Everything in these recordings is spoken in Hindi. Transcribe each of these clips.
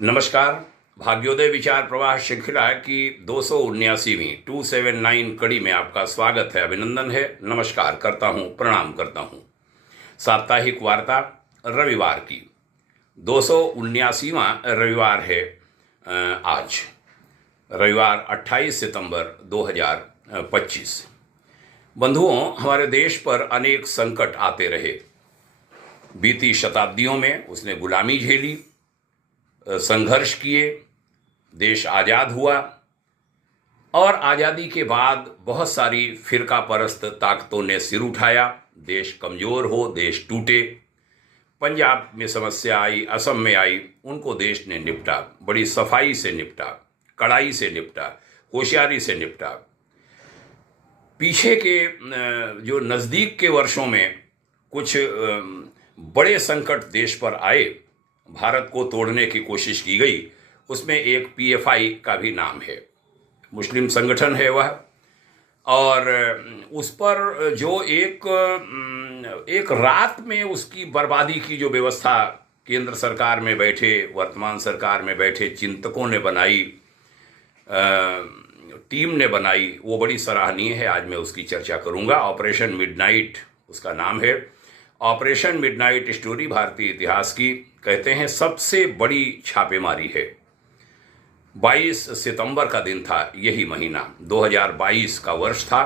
नमस्कार। भाग्योदय विचार प्रवाह श्रृंखला की 279वीं 279 कड़ी में आपका स्वागत है, अभिनंदन है, नमस्कार करता हूं, प्रणाम करता हूं। साप्ताहिक वार्ता रविवार की 279वां रविवार है। आज रविवार 28 सितंबर 2025। बंधुओं, हमारे देश पर अनेक संकट आते रहे। बीती शताब्दियों में उसने गुलामी झेली, संघर्ष किए, देश आज़ाद हुआ और आज़ादी के बाद बहुत सारी फिरका परस्त ताकतों ने सिर उठाया। देश कमज़ोर हो, देश टूटे। पंजाब में समस्या आई, असम में आई, उनको देश ने निपटा, बड़ी सफाई से निपटा, कड़ाई से निपटा, होशियारी से निपटा। पीछे के जो नज़दीक के वर्षों में कुछ बड़े संकट देश पर आए, भारत को तोड़ने की कोशिश की गई। उसमें एक पीएफआई का भी नाम है, मुस्लिम संगठन है वह, और उस पर जो एक रात में उसकी बर्बादी की जो व्यवस्था केंद्र सरकार में बैठे, वर्तमान सरकार में बैठे चिंतकों ने बनाई, टीम ने बनाई, वो बड़ी सराहनीय है। आज मैं उसकी चर्चा करूंगा। ऑपरेशन मिडनाइट उसका नाम है। ऑपरेशन मिडनाइट स्टोरी भारतीय इतिहास की, कहते हैं, सबसे बड़ी छापेमारी है। 22 सितंबर का दिन था, यही महीना 2022 का वर्ष था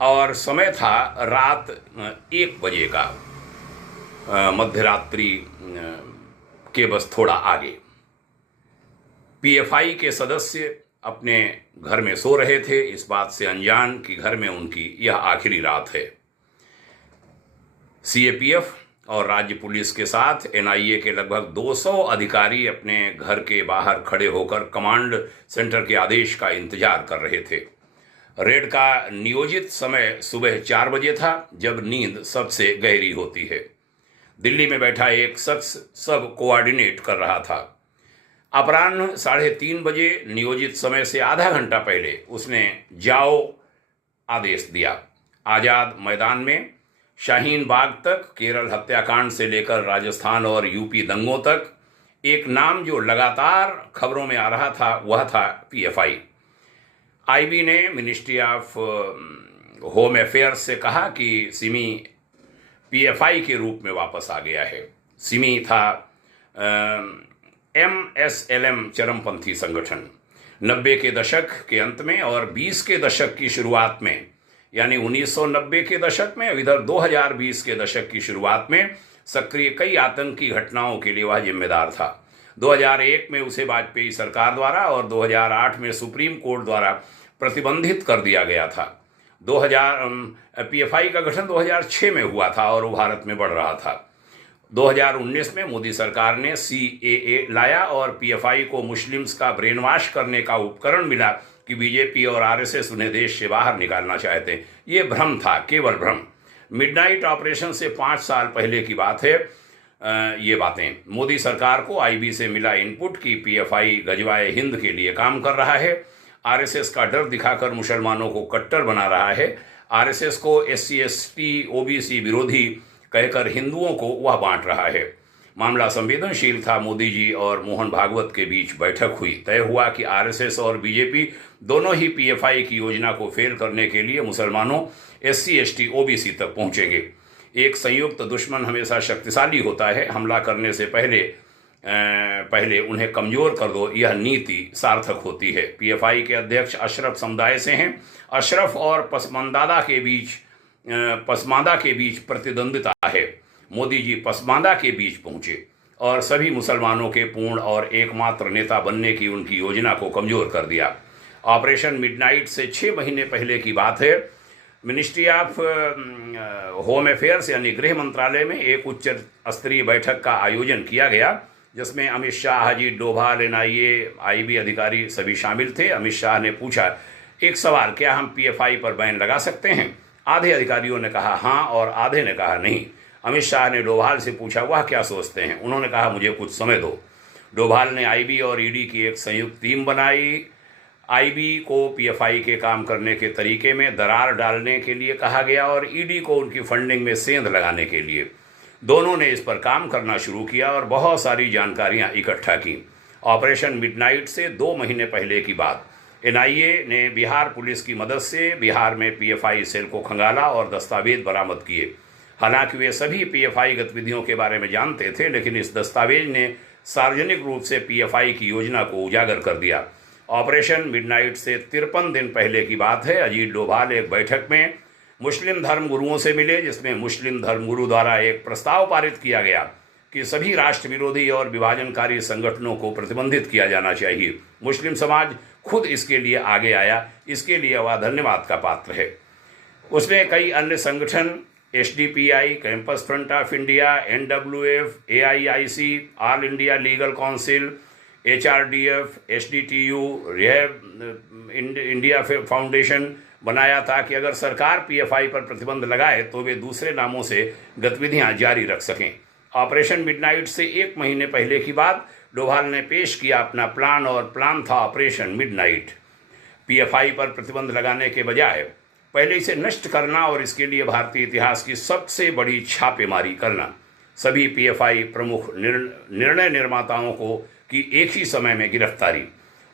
और समय था रात 1 बजे का, मध्यरात्रि के बस थोड़ा आगे। पीएफआई के सदस्य अपने घर में सो रहे थे, इस बात से अनजान कि घर में उनकी यह आखिरी रात है। सीएपीएफ और राज्य पुलिस के साथ एनआईए के लगभग 200 अधिकारी अपने घर के बाहर खड़े होकर कमांड सेंटर के आदेश का इंतजार कर रहे थे। रेड का नियोजित समय सुबह 4 बजे था, जब नींद सबसे गहरी होती है। दिल्ली में बैठा एक शख्स सब कोऑर्डिनेट कर रहा था। अपराह्न 3:30 बजे नियोजित समय से आधा घंटा पहले उसने जाओ आदेश दिया। आज़ाद मैदान में शाहीन बाग तक, केरल हत्याकांड से लेकर राजस्थान और यूपी दंगों तक, एक नाम जो लगातार खबरों में आ रहा था वह था पीएफआई। आईबी ने मिनिस्ट्री ऑफ होम अफेयर्स से कहा कि सिमी पीएफआई के रूप में वापस आ गया है। सिमी था एमएसएलएम चरमपंथी संगठन। 90 के दशक के अंत में और 20 के दशक की शुरुआत में, यानी 1990 के दशक में, इधर 2020 के दशक की शुरुआत में सक्रिय कई आतंकी घटनाओं के लिए वह जिम्मेदार था। 2001 में उसे वाजपेयी सरकार द्वारा और 2008 में सुप्रीम कोर्ट द्वारा प्रतिबंधित कर दिया गया था। पीएफआई का गठन 2006 में हुआ था और वो भारत में बढ़ रहा था। 2019 में मोदी सरकार ने सीएए लाया और पीएफआई को मुस्लिम्स का ब्रेनवॉश करने का उपकरण मिला कि बीजेपी और आरएसएस उन्हें देश से बाहर निकालना चाहते हैं। ये भ्रम था, केवल भ्रम। मिडनाइट ऑपरेशन से 5 साल पहले की बात है। ये बातें मोदी सरकार को आईबी से मिला इनपुट कि पीएफआई गजवाए हिंद के लिए काम कर रहा है, आरएसएस का डर दिखाकर मुसलमानों को कट्टर बना रहा है, आरएसएस को एससी एसटी ओबीसी विरोधी कहकर हिंदुओं को वह बांट रहा है। मामला संवेदनशील था। मोदी जी और मोहन भागवत के बीच बैठक हुई। तय हुआ कि आरएसएस और बीजेपी दोनों ही पीएफआई की योजना को फेल करने के लिए मुसलमानों, एससी एसटी ओबीसी तक पहुंचेंगे। एक संयुक्त दुश्मन हमेशा शक्तिशाली होता है। हमला करने से पहले उन्हें कमजोर कर दो, यह नीति सार्थक होती है। पीएफआई के अध्यक्ष अशरफ समुदाय से हैं। अशरफ और पसमानदा के बीच प्रतिद्वंदिता है। मोदी जी पसमानदा के बीच पहुंचे और सभी मुसलमानों के पूर्ण और एकमात्र नेता बनने की उनकी योजना को कमजोर कर दिया। ऑपरेशन मिडनाइट से 6 महीने पहले की बात है। मिनिस्ट्री ऑफ होम अफेयर्स यानी गृह मंत्रालय में एक उच्च स्तरीय बैठक का आयोजन किया गया, जिसमें अमित शाह, अजीत डोभाल, एनआईए, आईबी अधिकारी सभी शामिल थे। अमित शाह ने पूछा एक सवाल, क्या हम पीएफआई पर बैन लगा सकते हैं? आधे अधिकारियों ने कहा हाँ और आधे ने कहा नहीं। अमित शाह ने डोभाल से पूछा वह क्या सोचते हैं? उन्होंने कहा मुझे कुछ समय दो। डोभाल ने आईबी और ईडी की एक संयुक्त टीम बनाई। आईबी को पीएफआई के काम करने के तरीके में दरार डालने के लिए कहा गया और ईडी को उनकी फंडिंग में सेंध लगाने के लिए। दोनों ने इस पर काम करना शुरू किया और बहुत सारी जानकारियां इकट्ठा की। ऑपरेशन मिडनाइट से 2 महीने पहले की बात। एनआईए ने बिहार पुलिस की मदद से बिहार में पीएफआई सेल को खंगाला और दस्तावेज बरामद किए। हालांकि वे सभी पीएफआई गतिविधियों के बारे में जानते थे, लेकिन इस दस्तावेज ने सार्वजनिक रूप से पीएफआई की योजना को उजागर कर दिया। ऑपरेशन मिडनाइट से 53 दिन पहले की बात है। अजीत डोभाल एक बैठक में मुस्लिम धर्मगुरुओं से मिले, जिसमें मुस्लिम धर्मगुरु द्वारा एक प्रस्ताव पारित किया गया कि सभी राष्ट्र विरोधी और विभाजनकारी संगठनों को प्रतिबंधित किया जाना चाहिए। मुस्लिम समाज खुद इसके लिए आगे आया, इसके लिए वह धन्यवाद का पात्र है। उसने कई अन्य संगठन SDPI, campus front of India, NWF, AIIC, all India legal council, HRDF, SDTU, rehab India foundation बनाया था कि अगर सरकार पीएफआई पर प्रतिबंध लगाए तो वे दूसरे नामों से गतिविधियां जारी रख सकें। ऑपरेशन मिडनाइट से 1 महीने पहले की बात, डोभाल ने पेश किया अपना प्लान और प्लान था ऑपरेशन मिडनाइट। पीएफआई पर प्रतिबंध लगाने के बजाय पहले इसे नष्ट करना और इसके लिए भारतीय इतिहास की सबसे बड़ी छापेमारी करना। सभी पीएफआई प्रमुख निर्णय निर्माताओं को की एक ही समय में गिरफ्तारी।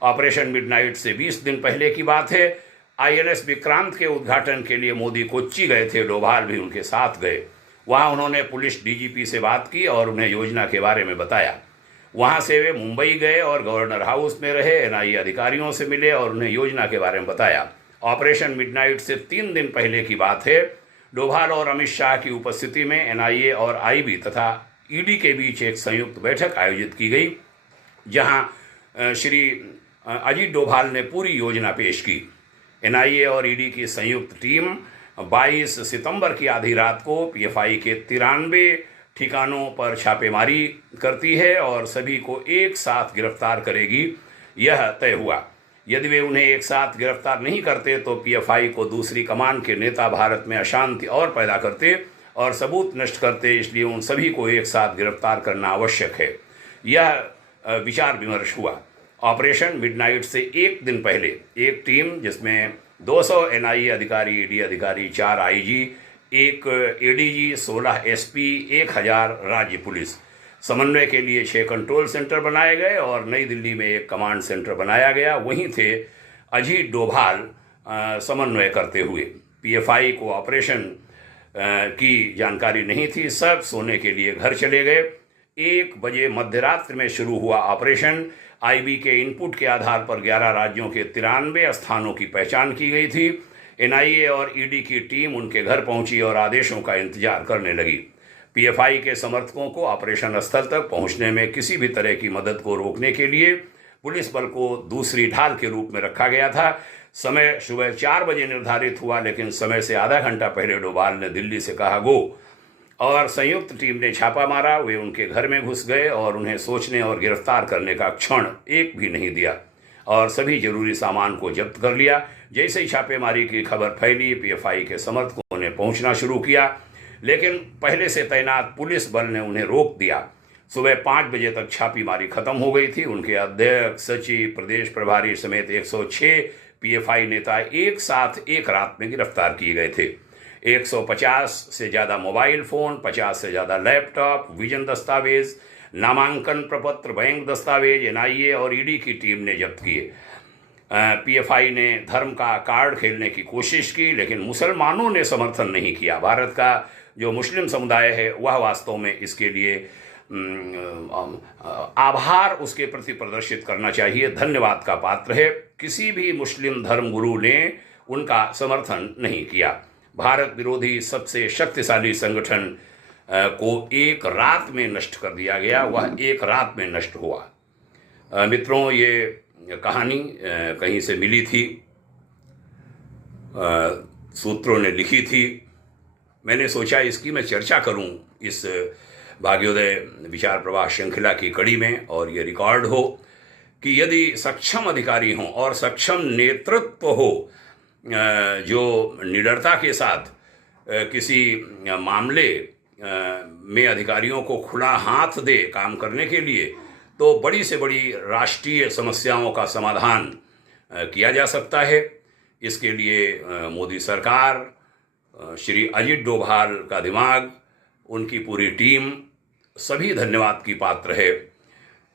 ऑपरेशन मिडनाइट से 20 दिन पहले की बात है। आईएनएस विक्रांत के उद्घाटन के लिए मोदी कोच्चि गए थे, डोभाल भी उनके साथ गए। वहां उन्होंने पुलिस डीजीपी से बात की और उन्हें योजना के बारे में बताया। वहां से वे मुंबई गए और गवर्नर हाउस में रहे, एनआईए अधिकारियों से मिले और उन्हें योजना के बारे में बताया। ऑपरेशन मिडनाइट से 3 दिन पहले की बात है। डोभाल और अमित शाह की उपस्थिति में एनआईए और आईबी तथा ईडी के बीच एक संयुक्त बैठक आयोजित की गई, जहां श्री अजीत डोभाल ने पूरी योजना पेश की। एनआईए और ईडी की संयुक्त टीम 22 सितंबर की आधी रात को पीएफआई के 93 ठिकानों पर छापेमारी करती है और सभी को एक साथ गिरफ्तार करेगी, यह तय हुआ। यदि वे उन्हें एक साथ गिरफ्तार नहीं करते तो पीएफआई को दूसरी कमान के नेता भारत में अशांति और पैदा करते और सबूत नष्ट करते, इसलिए उन सभी को एक साथ गिरफ्तार करना आवश्यक है। यह विचार विमर्श हुआ। ऑपरेशन मिडनाइट से 1 दिन पहले एक टीम जिसमें 200 एनआईए अधिकारी, ईडी अधिकारी, 4 आईजी, 1 एडीजी, 16 एसपी, 1000 राज्य पुलिस समन्वय के लिए 6 कंट्रोल सेंटर बनाए गए और नई दिल्ली में एक कमांड सेंटर बनाया गया। वहीं थे अजीत डोभाल समन्वय करते हुए। पीएफआई को ऑपरेशन की जानकारी नहीं थी, सब सोने के लिए घर चले गए। 1 बजे मध्यरात्रि में शुरू हुआ ऑपरेशन। आईबी के इनपुट के आधार पर 11 राज्यों के 93 स्थानों की पहचान की गई थी। एनआईए और ईडी की टीम उनके घर पहुंची और आदेशों का इंतजार करने लगी। पीएफआई के समर्थकों को ऑपरेशन स्थल तक पहुंचने में किसी भी तरह की मदद को रोकने के लिए पुलिस बल को दूसरी ढाल के रूप में रखा गया था। समय सुबह 4 बजे निर्धारित हुआ, लेकिन समय से आधा घंटा पहले डोभाल ने दिल्ली से कहा गो, और संयुक्त टीम ने छापा मारा। वे उनके घर में घुस गए और उन्हें सोचने और गिरफ्तार करने का क्षण एक भी नहीं दिया और सभी जरूरी सामान को जब्त कर लिया। जैसे ही छापेमारी की खबर फैली, पीएफआई के समर्थकों ने पहुंचना शुरू किया, लेकिन पहले से तैनात पुलिस बल ने उन्हें रोक दिया। सुबह 5 बजे तक छापेमारी खत्म हो गई थी। उनके अध्यक्ष, सचिव, प्रदेश प्रभारी समेत 106 पीएफआई नेता एक साथ एक रात में गिरफ्तार किए गए थे। 150 से ज़्यादा मोबाइल फ़ोन, 50 से ज़्यादा लैपटॉप, विजन दस्तावेज, नामांकन प्रपत्र, बैंक दस्तावेज एनआईए और ईडी की टीम ने जब्त किए। पीएफआई ने धर्म का कार्ड खेलने की कोशिश की, लेकिन मुसलमानों ने समर्थन नहीं किया। भारत का जो मुस्लिम समुदाय है वह वास्तव में इसके लिए आभार उसके प्रति प्रदर्शित करना चाहिए, धन्यवाद का पात्र है। किसी भी मुस्लिम धर्मगुरु ने उनका समर्थन नहीं किया। भारत विरोधी सबसे शक्तिशाली संगठन को एक रात में नष्ट कर दिया गया, वह एक रात में नष्ट हुआ। मित्रों, ये कहानी कहीं से मिली थी, सूत्रों ने लिखी थी। मैंने सोचा इसकी मैं चर्चा करूं इस भाग्योदय विचार प्रवाह श्रृंखला की कड़ी में, और ये रिकॉर्ड हो कि यदि सक्षम अधिकारी हों और सक्षम नेतृत्व हो जो निडरता के साथ किसी मामले में अधिकारियों को खुला हाथ दे काम करने के लिए, तो बड़ी से बड़ी राष्ट्रीय समस्याओं का समाधान किया जा सकता है। इसके लिए मोदी सरकार, श्री अजीत डोभाल का दिमाग, उनकी पूरी टीम सभी धन्यवाद की पात्र है।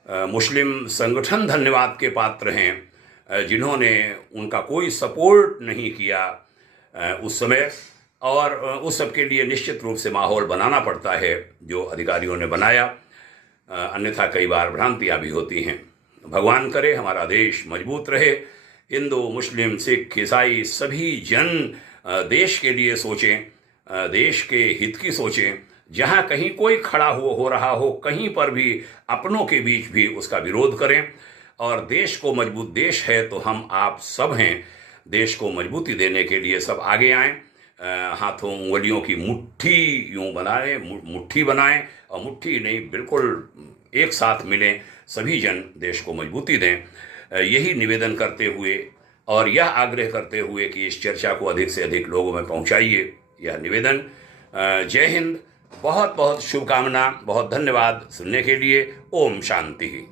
मुस्लिम संगठन धन्यवाद के पात्र हैं जिन्होंने उनका कोई सपोर्ट नहीं किया उस समय, और उस सब के लिए निश्चित रूप से माहौल बनाना पड़ता है जो अधिकारियों ने बनाया, अन्यथा कई बार भ्रांतियां भी होती हैं। भगवान करे हमारा देश मजबूत रहे, हिंदू मुस्लिम सिख ईसाई सभी जन देश के लिए सोचें, देश के हित की सोचें। जहाँ कहीं कोई खड़ा हो रहा हो, कहीं पर भी अपनों के बीच भी उसका विरोध करें, और देश को मजबूत, देश है तो हम आप सब हैं, देश को मजबूती देने के लिए सब आगे आएं, हाथों उंगलियों की मुट्ठी यूं बनाएं, मुट्ठी बनाएं, और मुट्ठी नहीं बिल्कुल एक साथ मिलें, सभी जन देश को मजबूती दें। यही निवेदन करते हुए और यह आग्रह करते हुए कि इस चर्चा को अधिक से अधिक लोगों में पहुंचाइए, यह निवेदन। जय हिंद, बहुत बहुत शुभकामना, बहुत धन्यवाद सुनने के लिए। ओम शांति।